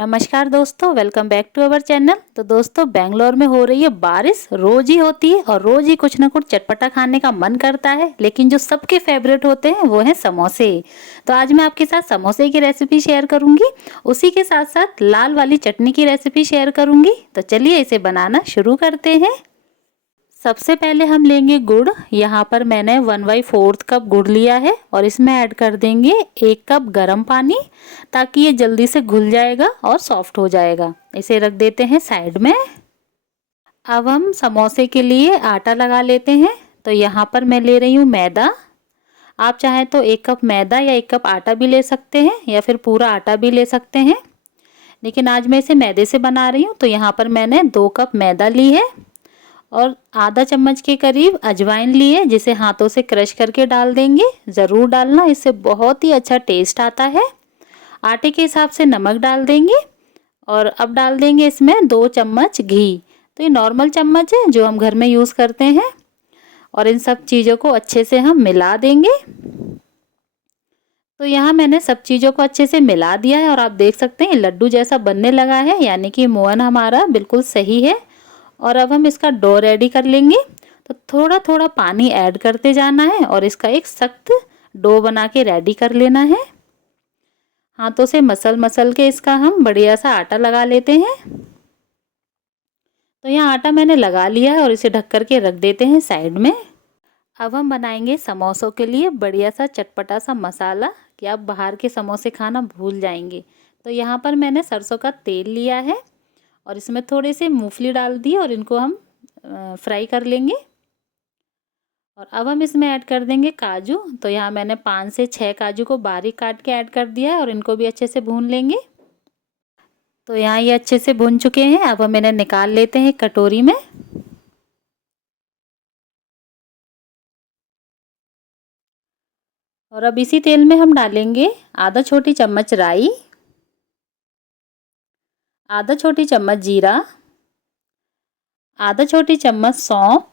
नमस्कार दोस्तों, welcome back to our channel. तो दोस्तों, बेंगलोर में हो रही है बारिश, रोज ही होती है और रोज ही कुछ ना कुछ चटपटा खाने का मन करता है। लेकिन जो सबके फेवरेट होते हैं वो हैं समोसे। तो आज मैं आपके साथ समोसे की रेसिपी शेयर करूंगी, उसी के साथ साथ लाल वाली चटनी की रेसिपी शेयर करूंगी। तो चलिए इसे बनाना शुरू करते हैं। सबसे पहले हम लेंगे गुड़। यहाँ पर मैंने 1/4 कप गुड़ लिया है और इसमें ऐड कर देंगे 1 कप गर्म पानी, ताकि ये जल्दी से घुल जाएगा और सॉफ्ट हो जाएगा। इसे रख देते हैं साइड में। अब हम समोसे के लिए आटा लगा लेते हैं। तो यहाँ पर मैं ले रही हूँ मैदा। आप चाहें तो 1 कप मैदा या 1 कप आटा भी ले सकते हैं, या फिर पूरा आटा भी ले सकते हैं। लेकिन आज मैं इसे मैदे से बना रही हूँ, तो यहाँ पर मैंने 2 कप मैदा ली है और आधा चम्मच के करीब अजवाइन ली है, जिसे हाथों से क्रश करके डाल देंगे। ज़रूर डालना, इससे बहुत ही अच्छा टेस्ट आता है। आटे के हिसाब से नमक डाल देंगे और अब डाल देंगे इसमें 2 चम्मच घी। तो ये नॉर्मल चम्मच है जो हम घर में यूज़ करते हैं। और इन सब चीज़ों को अच्छे से हम मिला देंगे। तो यहाँ मैंने सब चीज़ों को अच्छे से मिला दिया है और आप देख सकते हैं लड्डू जैसा बनने लगा है, यानी कि मोहन हमारा बिल्कुल सही है। और अब हम इसका डो रेडी कर लेंगे। तो थोड़ा थोड़ा पानी ऐड करते जाना है और इसका एक सख्त डो बना के रेडी कर लेना है। हाथों से मसल मसल के इसका हम बढ़िया सा आटा लगा लेते हैं। तो यहाँ आटा मैंने लगा लिया है और इसे ढक कर के रख देते हैं साइड में। अब हम बनाएंगे समोसों के लिए बढ़िया सा चटपटा सा मसाला, कि आप बाहर के समोसे खाना भूल जाएंगे। तो यहाँ पर मैंने सरसों का तेल लिया है और इसमें थोड़े से मूंगफली डाल दी और इनको हम फ्राई कर लेंगे। और अब हम इसमें ऐड कर देंगे काजू। तो यहाँ मैंने 5 से 6 काजू को बारीक काट के ऐड कर दिया है और इनको भी अच्छे से भून लेंगे। तो यहाँ ये अच्छे से भून चुके हैं। अब हम इन्हें निकाल लेते हैं कटोरी में। और अब इसी तेल में हम डालेंगे आधा छोटी चम्मच राई, आधा छोटी चम्मच जीरा, आधा छोटी चम्मच सौंफ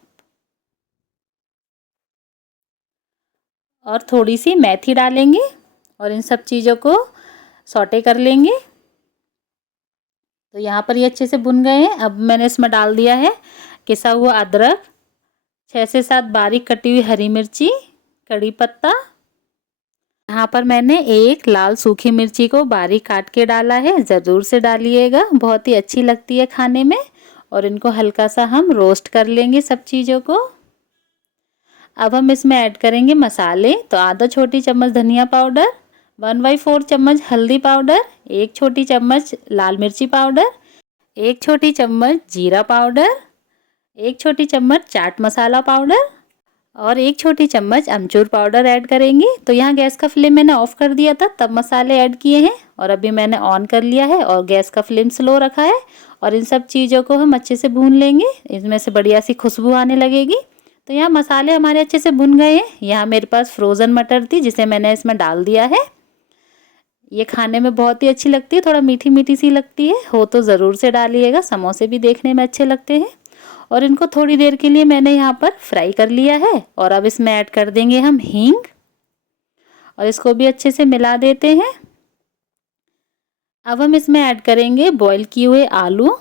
और थोड़ी सी मेथी डालेंगे और इन सब चीज़ों को सौटे कर लेंगे। तो यहाँ पर ये अच्छे से भुन गए हैं। अब मैंने इसमें डाल दिया है किसा हुआ अदरक, 6 से 7 बारीक कटी हुई हरी मिर्ची, कड़ी पत्ता। यहाँ पर मैंने एक लाल सूखी मिर्ची को बारीक काट के डाला है। ज़रूर से डालिएगा, बहुत ही अच्छी लगती है खाने में। और इनको हल्का सा हम रोस्ट कर लेंगे सब चीज़ों को। अब हम इसमें ऐड करेंगे मसाले। तो आधा छोटी चम्मच धनिया पाउडर, 1/4 चम्मच हल्दी पाउडर, 1 छोटी चम्मच लाल मिर्ची पाउडर, 1 छोटी चम्मच जीरा पाउडर, 1 छोटी चम्मच चाट मसाला पाउडर और 1 छोटी चम्मच अमचूर पाउडर ऐड करेंगे। तो यहाँ गैस का फ्लेम मैंने ऑफ कर दिया था, तब मसाले ऐड किए हैं और अभी मैंने ऑन कर लिया है और गैस का फ्लेम स्लो रखा है। और इन सब चीज़ों को हम अच्छे से भून लेंगे, इसमें से बढ़िया सी खुशबू आने लगेगी। तो यहाँ मसाले हमारे अच्छे से भुन गए हैं। यहाँ मेरे पास फ्रोज़न मटर थी, जिसे मैंने इसमें डाल दिया है। ये खाने में बहुत ही अच्छी लगती है, थोड़ा मीठी मीठी सी लगती है। हो तो ज़रूर से डालिएगा, समोसे भी देखने में अच्छे लगते हैं। और इनको थोड़ी देर के लिए मैंने यहाँ पर फ्राई कर लिया है। और अब इसमें ऐड कर देंगे हम हींग और इसको भी अच्छे से मिला देते हैं। अब हम इसमें ऐड करेंगे बॉईल किए हुए आलू।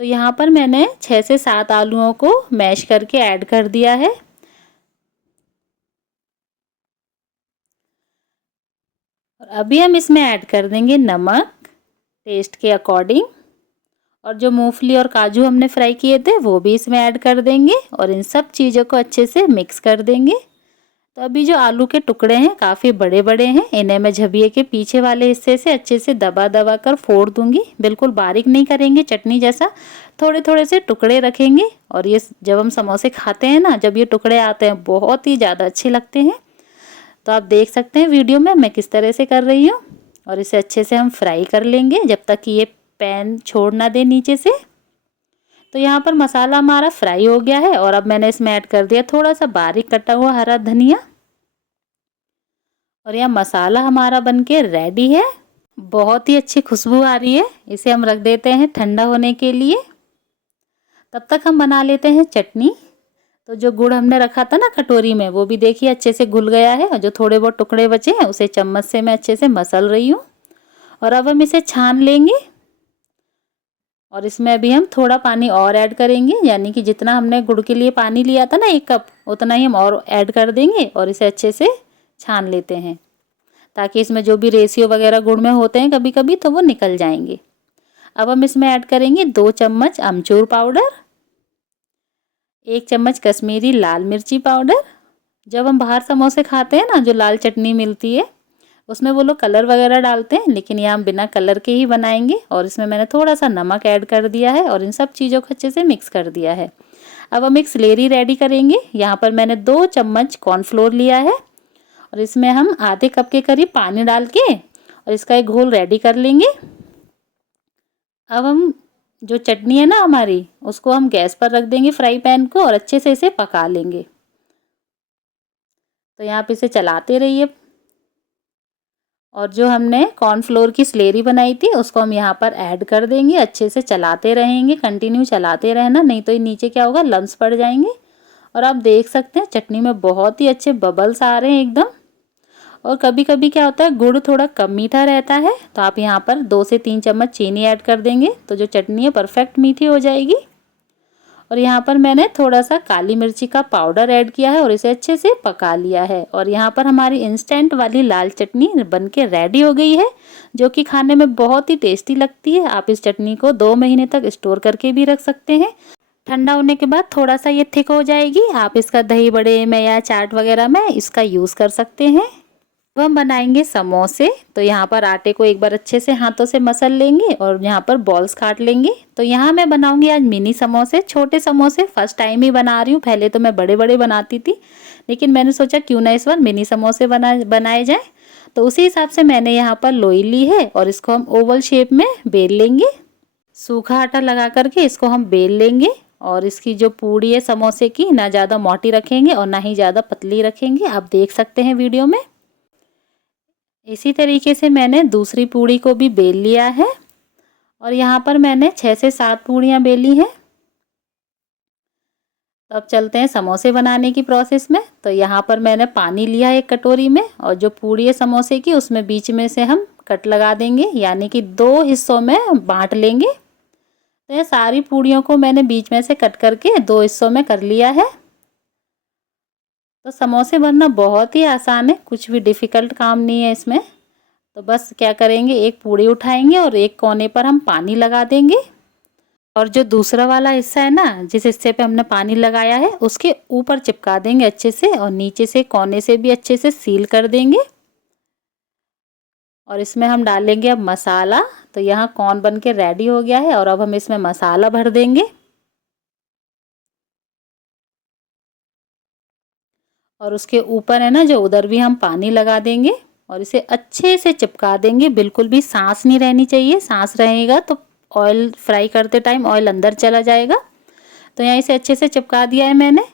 तो यहाँ पर मैंने 6 से 7 आलूओं को मैश करके ऐड कर दिया है। और अभी हम इसमें ऐड कर देंगे नमक टेस्ट के अकॉर्डिंग। और जो मूंगफली और काजू हमने फ्राई किए थे वो भी इसमें ऐड कर देंगे और इन सब चीज़ों को अच्छे से मिक्स कर देंगे। तो अभी जो आलू के टुकड़े हैं काफ़ी बड़े बड़े हैं, इन्हें मैं झबिये के पीछे वाले हिस्से से अच्छे से दबा दबा कर फोड़ दूंगी। बिल्कुल बारीक नहीं करेंगे चटनी जैसा, थोड़े थोड़े से टुकड़े रखेंगे। और ये जब हम समोसे खाते हैं ना, जब ये टुकड़े आते हैं बहुत ही ज़्यादा अच्छे लगते हैं। तो आप देख सकते हैं वीडियो में मैं किस तरह से कर रही हूँ। और इसे अच्छे से हम फ्राई कर लेंगे जब तक कि ये पैन छोड़ ना दे नीचे से। तो यहाँ पर मसाला हमारा फ्राई हो गया है और अब मैंने इसमें ऐड कर दिया थोड़ा सा बारीक कटा हुआ हरा धनिया। और यह मसाला हमारा बनके रेडी है। बहुत ही अच्छी खुशबू आ रही है। इसे हम रख देते हैं ठंडा होने के लिए। तब तक हम बना लेते हैं चटनी। तो जो गुड़ हमने रखा था ना कटोरी में, वो भी देखिए अच्छे से घुल गया है। और जो थोड़े बहुत टुकड़े बचे हैं उसे चम्मच से मैं अच्छे से मसल रही हूँ। और अब हम इसे छान लेंगे और इसमें अभी हम थोड़ा पानी और ऐड करेंगे, यानी कि जितना हमने गुड़ के लिए पानी लिया था ना 1 कप, उतना ही हम और ऐड कर देंगे और इसे अच्छे से छान लेते हैं, ताकि इसमें जो भी रेशियो वगैरह गुड़ में होते हैं कभी कभी तो वो निकल जाएंगे। अब हम इसमें ऐड करेंगे 2 चम्मच अमचूर पाउडर, 1 चम्मच कश्मीरी लाल मिर्ची पाउडर। जब हम बाहर समोसे खाते हैं ना, जो लाल चटनी मिलती है उसमें वो लोग कलर वगैरह डालते हैं, लेकिन यहाँ हम बिना कलर के ही बनाएंगे। और इसमें मैंने थोड़ा सा नमक ऐड कर दिया है और इन सब चीज़ों को अच्छे से मिक्स कर दिया है। अब हम एक स्लेरी रेडी करेंगे। यहाँ पर मैंने 2 चम्मच कॉर्नफ्लोर लिया है और इसमें हम आधे कप के करीब पानी डाल के और इसका एक घोल रेडी कर लेंगे। अब हम जो चटनी है ना हमारी, उसको हम गैस पर रख देंगे फ्राई पैन को और अच्छे से इसे पका लेंगे। तो यहाँ पे इसे चलाते रहिए और जो हमने कॉर्नफ्लोर की स्लेरी बनाई थी उसको हम यहाँ पर ऐड कर देंगे। अच्छे से चलाते रहेंगे, कंटिन्यू चलाते रहना, नहीं तो ये नीचे क्या होगा, लम्स पड़ जाएंगे। और आप देख सकते हैं चटनी में बहुत ही अच्छे बबल्स आ रहे हैं एकदम। और कभी कभी क्या होता है, गुड़ थोड़ा कम मीठा रहता है, तो आप यहाँ पर 2 से 3 चम्मच चीनी ऐड कर देंगे तो जो चटनी है परफेक्ट मीठी हो जाएगी। और यहाँ पर मैंने थोड़ा सा काली मिर्ची का पाउडर ऐड किया है और इसे अच्छे से पका लिया है। और यहाँ पर हमारी इंस्टेंट वाली लाल चटनी बनके रेडी हो गई है, जो कि खाने में बहुत ही टेस्टी लगती है। आप इस चटनी को 2 महीने तक स्टोर करके भी रख सकते हैं। ठंडा होने के बाद थोड़ा सा ये थिक हो जाएगी, आप इसका दही बड़े में या चाट वगैरह में इसका यूज़ कर सकते हैं। अब हम बनाएंगे समोसे। तो यहाँ पर आटे को एक बार अच्छे से हाथों से मसल लेंगे और यहाँ पर बॉल्स काट लेंगे। तो यहाँ मैं बनाऊंगी आज मिनी समोसे, छोटे समोसे। फर्स्ट टाइम ही बना रही हूँ, पहले तो मैं बड़े बड़े बनाती थी, लेकिन मैंने सोचा क्यों ना इस बार मिनी समोसे बनाए जाए। तो उसी हिसाब से मैंने यहाँ पर लोई ली है और इसको हम ओवल शेप में बेल लेंगे। सूखा आटा लगा करके इसको हम बेल लेंगे और इसकी जो पूड़ी है समोसे की, ना ज़्यादा मोटी रखेंगे और ना ही ज़्यादा पतली रखेंगे। आप देख सकते हैं वीडियो में। इसी तरीके से मैंने दूसरी पूड़ी को भी बेल लिया है और यहाँ पर मैंने 6 से 7 पूड़ियाँ बेली हैं। तो अब चलते हैं समोसे बनाने की प्रोसेस में। तो यहाँ पर मैंने पानी लिया है 1 कटोरी में और जो पूड़ी है समोसे की उसमें बीच में से हम कट लगा देंगे, यानी कि 2 हिस्सों में बांट लेंगे। तो ये सारी पूड़ियों को मैंने बीच में से कट करके 2 हिस्सों में कर लिया है। तो समोसे बनना बहुत ही आसान है, कुछ भी डिफ़िकल्ट काम नहीं है इसमें। तो बस क्या करेंगे, एक पूड़ी उठाएंगे और एक कोने पर हम पानी लगा देंगे और जो दूसरा वाला हिस्सा है ना, जिस हिस्से पे हमने पानी लगाया है, उसके ऊपर चिपका देंगे अच्छे से और नीचे से कोने से भी अच्छे से सील कर देंगे। और इसमें हम डालेंगे अब मसाला। तो यहाँ कॉर्न बन के रेडी हो गया है और अब हम इसमें मसाला भर देंगे और उसके ऊपर है ना, जो उधर भी हम पानी लगा देंगे और इसे अच्छे से चिपका देंगे। बिल्कुल भी सांस नहीं रहनी चाहिए, सांस रहेगा तो ऑयल फ्राई करते टाइम ऑयल अंदर चला जाएगा। तो यहाँ इसे अच्छे से चिपका दिया है मैंने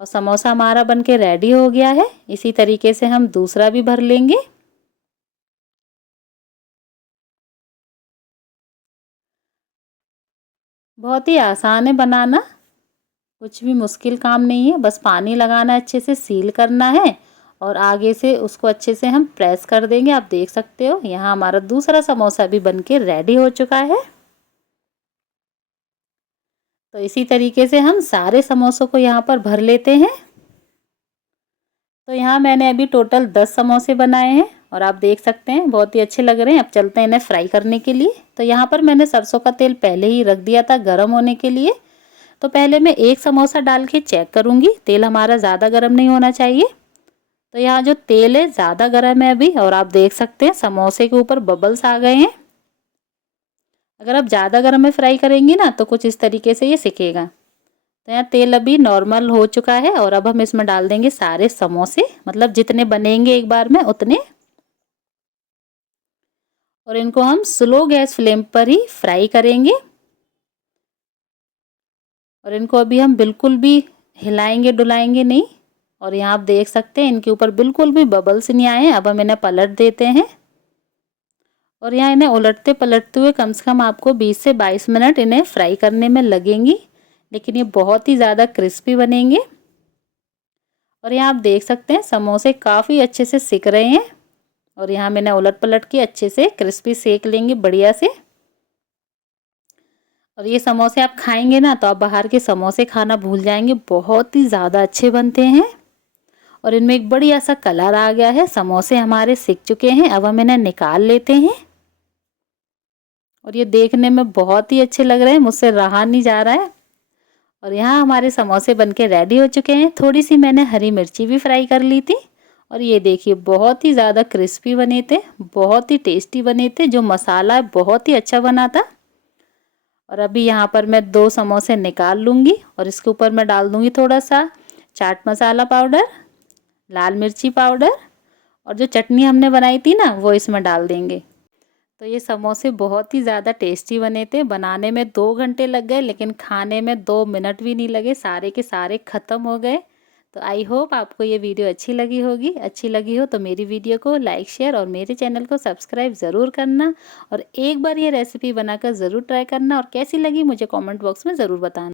और समोसा हमारा बनके रेडी हो गया है। इसी तरीके से हम दूसरा भी भर लेंगे। बहुत ही आसान है बनाना, कुछ भी मुश्किल काम नहीं है। बस पानी लगाना, अच्छे से सील करना है और आगे से उसको अच्छे से हम प्रेस कर देंगे। आप देख सकते हो यहाँ हमारा दूसरा समोसा भी बनके रेडी हो चुका है। तो इसी तरीके से हम सारे समोसों को यहाँ पर भर लेते हैं। तो यहाँ मैंने अभी टोटल 10 समोसे बनाए हैं और आप देख सकते हैं बहुत ही अच्छे लग रहे हैं। अब चलते हैं इन्हें फ्राई करने के लिए। तो यहाँ पर मैंने सरसों का तेल पहले ही रख दिया था गर्म होने के लिए। तो पहले मैं एक समोसा डाल के चेक करूँगी, तेल हमारा ज़्यादा गर्म नहीं होना चाहिए। तो यहाँ जो तेल है ज़्यादा गर्म है अभी और आप देख सकते हैं समोसे के ऊपर बबल्स आ गए हैं। अगर आप ज़्यादा गर्म में फ्राई करेंगी ना तो कुछ इस तरीके से ये सिकेगा। तो यहाँ तेल अभी नॉर्मल हो चुका है और अब हम इसमें डाल देंगे सारे समोसे, मतलब जितने बनेंगे एक बार में उतने। और इनको हम स्लो गैस फ्लेम पर ही फ्राई करेंगे और इनको अभी हम बिल्कुल भी हिलाएंगे डुलाएंगे नहीं। और यहाँ आप देख सकते हैं इनके ऊपर बिल्कुल भी बबल्स नहीं आए हैं। अब हम इन्हें पलट देते हैं और यहाँ इन्हें उलटते पलटते हुए कम से कम आपको 20 से 22 मिनट इन्हें फ्राई करने में लगेंगी, लेकिन ये बहुत ही ज़्यादा क्रिस्पी बनेंगे। और यहाँ आप देख सकते हैं समोसे काफ़ी अच्छे से सिक रहे हैं और यहाँ मैंने उलट पलट के अच्छे से क्रिस्पी सेक लेंगे बढ़िया से। और ये समोसे आप खाएंगे ना तो आप बाहर के समोसे खाना भूल जाएंगे, बहुत ही ज़्यादा अच्छे बनते हैं। और इनमें एक बढ़िया सा कलर आ गया है। समोसे हमारे सिक चुके हैं, अब हम इन्हें निकाल लेते हैं। और ये देखने में बहुत ही अच्छे लग रहे हैं, मुझसे रहा नहीं जा रहा है। और यहाँ हमारे समोसे बनके रेडी हो चुके हैं। थोड़ी सी मैंने हरी मिर्ची भी फ्राई कर ली थी। और ये देखिए बहुत ही ज़्यादा क्रिस्पी बने थे, बहुत ही टेस्टी बने थे। जो मसाला है बहुत ही अच्छा बना था। और अभी यहाँ पर मैं 2 समोसे निकाल लूँगी और इसके ऊपर मैं डाल दूँगी थोड़ा सा चाट मसाला पाउडर, लाल मिर्ची पाउडर, और जो चटनी हमने बनाई थी ना वो इसमें डाल देंगे। तो ये समोसे बहुत ही ज़्यादा टेस्टी बने थे। बनाने में 2 घंटे लग गए लेकिन खाने में 2 मिनट भी नहीं लगे, सारे के सारे ख़त्म हो गए। तो आई होप आपको ये वीडियो अच्छी लगी होगी। अच्छी लगी हो तो मेरी वीडियो को लाइक शेयर और मेरे चैनल को सब्सक्राइब ज़रूर करना। और एक बार ये रेसिपी बनाकर ज़रूर ट्राई करना और कैसी लगी मुझे कमेंट बॉक्स में ज़रूर बताना।